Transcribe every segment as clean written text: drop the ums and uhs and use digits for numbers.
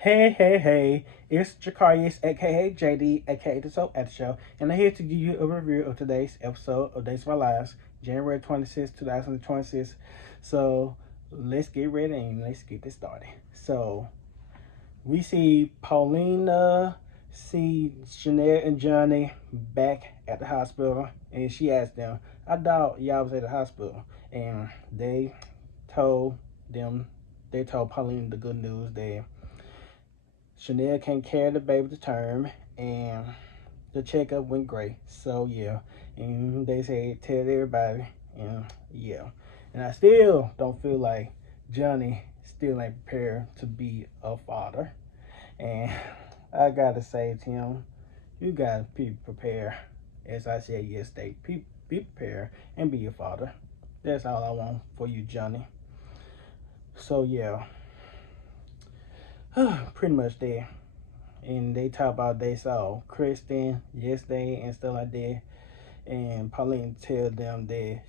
Hey, it's Jacarius, aka JD, aka The Soap at the Show, and I'm here to give you a review of today's episode of Days of Our Lives, January 26, 2026. So, let's get ready and let's get this started. So, we see Paulina see Chanel and Johnny back at the hospital, and she asked them, I thought y'all was at the hospital. And told them, they told Paulina the good news that Chanel can't carry the baby to term, and the checkup went great. So yeah, and they say tell everybody, and yeah, and I still don't feel like Johnny still ain't prepared to be a father, and I gotta say, Tim, you gotta be prepared. As I said yesterday, be prepared and be a father. That's all I want for you, Johnny. So yeah, pretty much there. And they talk about they saw Kristen yesterday and stuff like that. And Pauline tell them that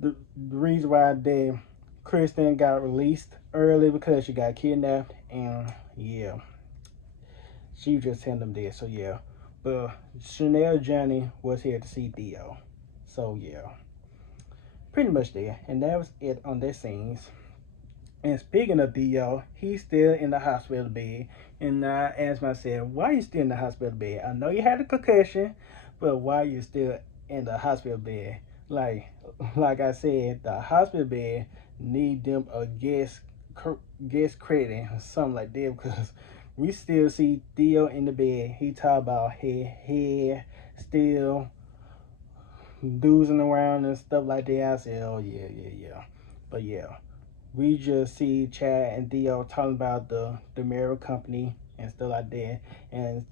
the reason why Kristen got released early because she got kidnapped, and yeah, she just telling them that. So yeah, but Chanel Johnny was here to see Theo. So yeah, pretty much there, and that was it on their scenes. And speaking of Theo, he's still in the hospital bed. And I asked myself, why are you still in the hospital bed? I know you had a concussion, but why are you still in the hospital bed? Like, like I said, the hospital bed need them a guest credit or something like that because we still see Theo in the bed. He talk about head still doozing around and stuff like that. I said, oh yeah. But yeah, we just see Chad and Theo talking about the Mero company and stuff like that, and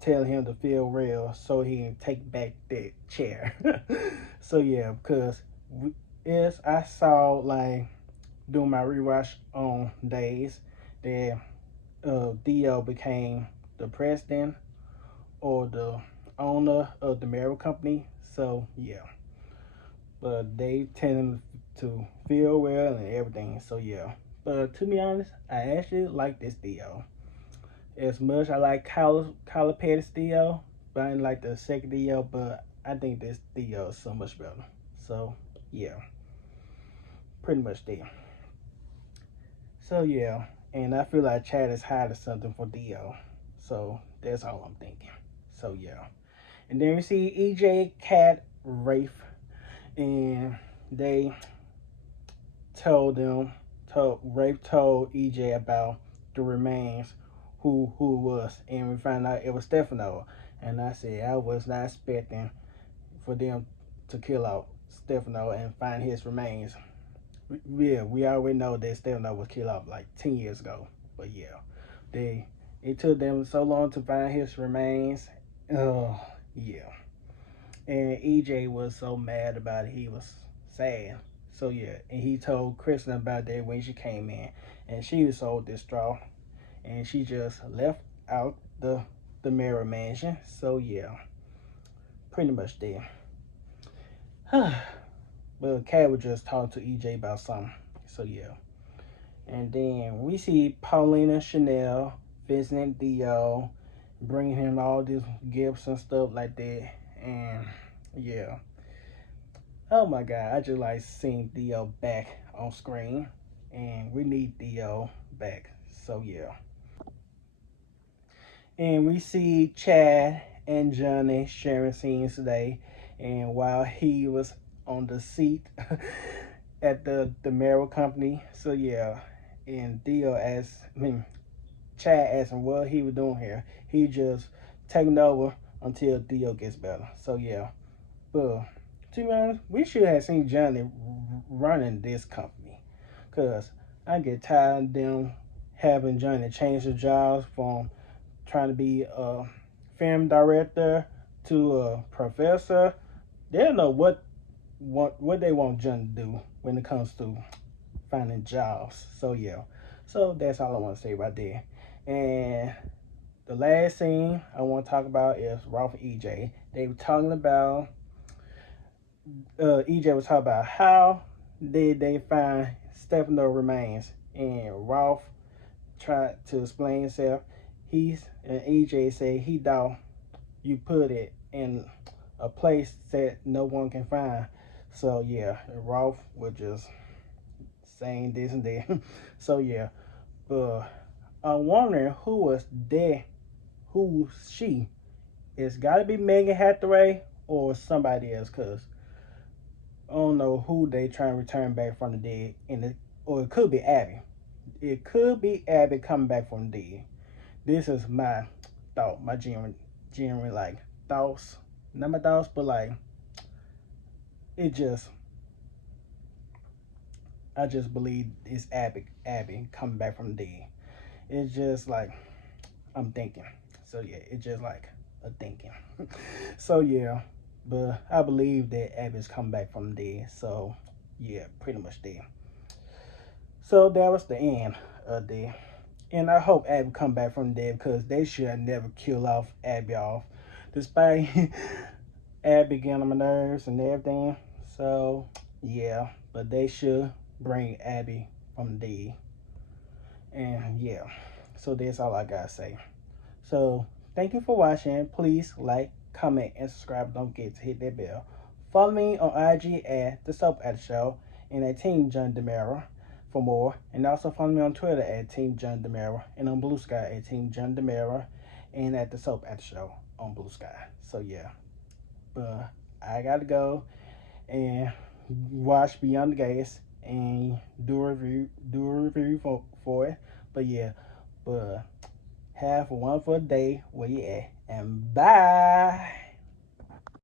telling him to feel real so he can take back that chair. So yeah, because as I saw like doing my rewatch on days that Theo became the president or the owner of the Mero company. So yeah, but they tend to feel well and everything. So yeah, but to be honest, I actually like this Theo as much. I like Kyler Petty's Theo, but I didn't like the second Theo. But I think this Theo is so much better. So yeah, pretty much there. So yeah, and I feel like Chad is hiding something for Theo. So that's all I'm thinking. So yeah, and then we see EJ, Cat, Rafe, and they Rafe told EJ about the remains, who it was, and we found out it was Stefano. And I said I was not expecting for them to kill out Stefano and find his remains. Yeah, we already know that Stefano was killed off like 10 years ago. But yeah, they it took them so long to find his remains. Oh yeah, and EJ was so mad about it. He was sad. So yeah, and he told Kristen about that when she came in, and she was so distraught, and she just left out the Mirror Mansion. So yeah, pretty much there. But Kat was just talking to EJ about something. So yeah, and then we see Paulina Chanel visiting Theo, bringing him all these gifts and stuff like that, and yeah. Oh my god, I just like seeing Theo back on screen, and we need Theo back. So yeah, and we see Chad and Johnny sharing scenes today, and while he was on the seat at the Merrill Company. So yeah, and Chad asked him what he was doing here. He just taking over until Theo gets better. So yeah, but to be honest, we should have seen Johnny running this company. Because I get tired of them having Johnny change his jobs from trying to be a film director to a professor. They don't know what they want Johnny to do when it comes to finding jobs. So yeah. So that's all I want to say right there. And the last scene I want to talk about is Ralph and EJ. They were talking about EJ was talking about how did they find Stefano remains, and Ralph tried to explain himself. And EJ said he thought you put it in a place that no one can find. So yeah, Rolf was just saying this and that. So yeah, but I'm wondering who was there, who she. It's got to be Megan Hathaway or somebody else, cause I don't know who they trying to return back from the dead, or it could be Abby. It could be Abby coming back from the dead. This is my thought, my genuine like thoughts, not my thoughts, but like it just, I just believe it's Abby coming back from the dead. It's just like I'm thinking. So yeah, it's just like a thinking. So yeah, but I believe that Abby's come back from the dead. So yeah, pretty much there. So that was the end of the. And I hope Abby come back from the dead because they should have never killed off Abby off. Despite Abby getting on my nerves and everything. So yeah, but they should bring Abby from the dead. And yeah, so that's all I gotta say. So thank you for watching. Please like, comment, and subscribe. Don't forget to hit that bell. Follow me on IG at The Soap Addict Show and at Team John DeMera for more. And also follow me on Twitter at Team John DeMera and on Blue Sky at Team John DeMera and at The Soap Addict Show on Blue Sky. So yeah, but I gotta go and watch Beyond the Gates and do a review for it. But yeah, but have a wonderful day where you at, and bye.